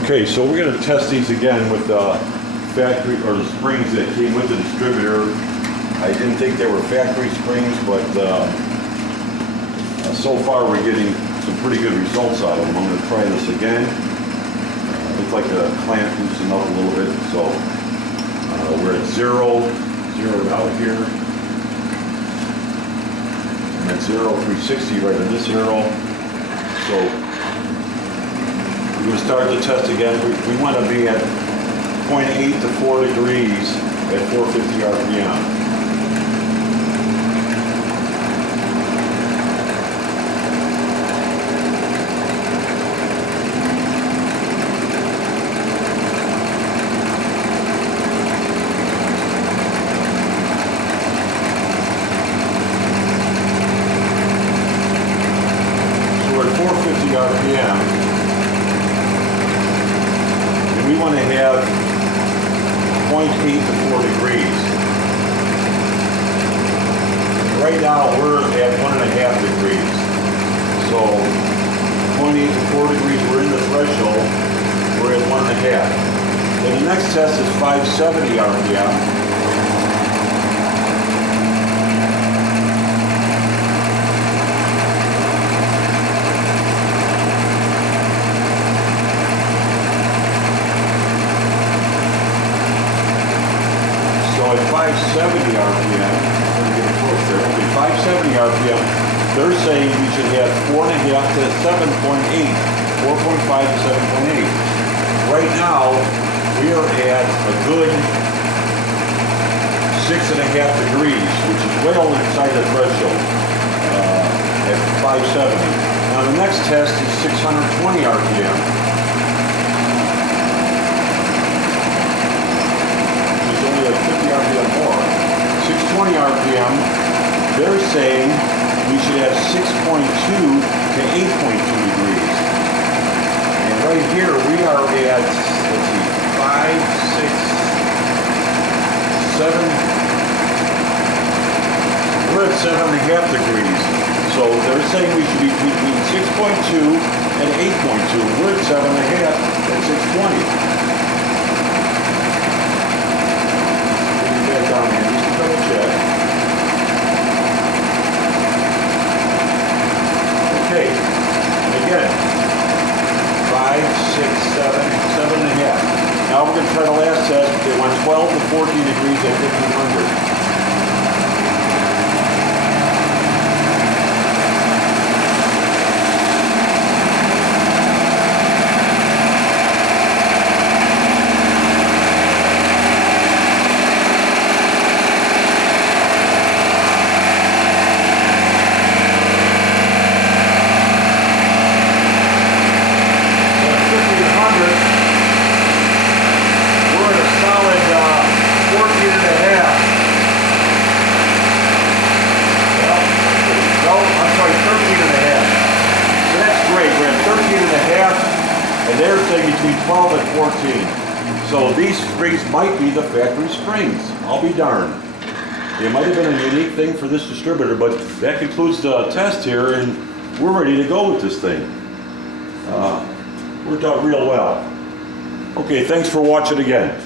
Okay, so we're going to test these again with the factory, or the springs that came with the distributor. I didn't think they were factory springs, but so far we're getting some pretty good results out of them. I'm going to try this again. Looks like the clamp loosened up a little bit, so we're at zeroed out here. I'm at 360 right on this arrow. So we're going to start the test again. We want to be at 0.8 to 4 degrees at 450 RPM. RPM, and we want to have 0.8 to 4 degrees. Right now we're at 1.5 degrees. So 0.8 to 4 degrees, we're in the threshold, we're at 1.5. Then the next test is 570 RPM. At 570 RPM, we're getting close there. Okay, 570 RPM, they're saying we should have 4.5 to 7.8, 4.5 to 7.8. Right now, we are at a good 6.5 degrees, which is well inside the threshold at 570. Now the next test is 620 RPM. 620 RPM, they're saying we should have 6.2 to 8.2 degrees. And right here we are at, let's see, 5, 6, 7, we're at 7.5 degrees. So they're saying we should be between 6.2 and 8.2. We're at 7.5 at 620. Down here, just to double check. Okay, and again, 5, 6, 7, 7.5. Now we're going to try the last test. It went 12 to 14 degrees at 1500. And they're saying between 12 and 14. So these springs might be the factory springs. I'll be darned. It might have been a unique thing for this distributor, but that concludes the test here, and we're ready to go with this thing. Worked out real well. Okay, thanks for watching again.